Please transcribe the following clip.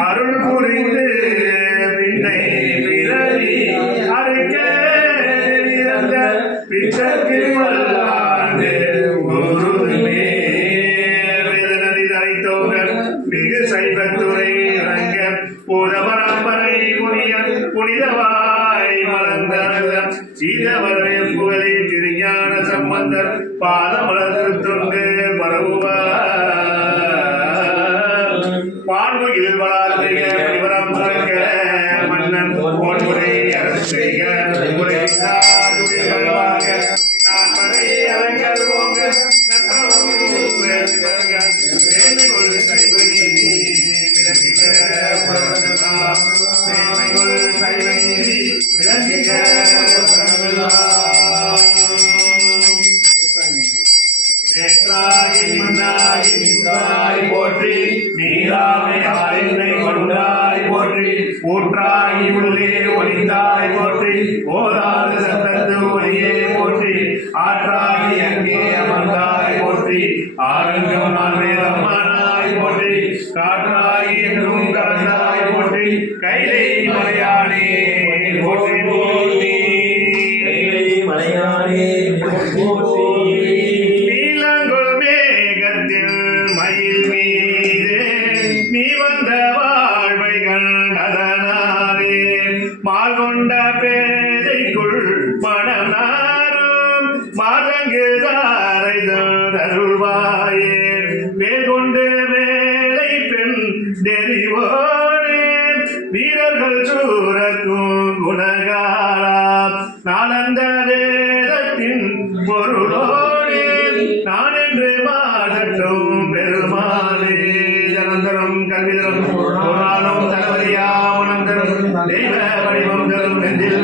அருள் புரிந்து பின்னை பிறவி அறுக்க பிச்சத்தில் வல்லாண்டு குருமே வேதனதி தரைத்தோகர் மிகு சைவத்துறை இறங்க போத பரம்பரை புனிதவாய் மலர்ந்த சீதவரை புகழை திருஞான சம்பந்தர் பாதமலர் தொண்டு பரவுவார் பான்முகில் வளார்மிக பரிவரம் பறக்க மன்னன் பொன்முறை அரசு முறை நான் மறை அரங்கர் போங்க போற்றி நீராமை கொண்டாய் போற்றி ஊற்றாய் உள்ளே ஒளிந்தாய் போற்றி ஓராது சத்தத்து ஒளியே போற்றி ஆற்றாகி அங்கே அமர்ந்தாய் போற்றி ஆரங்கம் நான் வேதமானாய் போற்றி காற்றாகி என்றும் கலந்தாய் போற்றி கைலை மலையானே போற்றி போற்றி கைலை மலையானே போற்றி மயில் மீது நீ வந்த வாழ்வை கண்டதனாரே மால் கொண்ட பேதைக்குள் மனநாரும் மாதங்கு தாரை தருள்வாயே வேல் கொண்டு வேலை பெண் தெரிவோரே வீரர்கள் சூரக்கும் குணகாரா நாளந்த வேதத்தின் பொருளோரே நான் என்று மாதட்டும் பெருமானே ஜனந்தரம் கல்விதரும் புராணம் தளபதியா மனம் தரும் தெய்வ வடிவம் தரும் நெஞ்சில்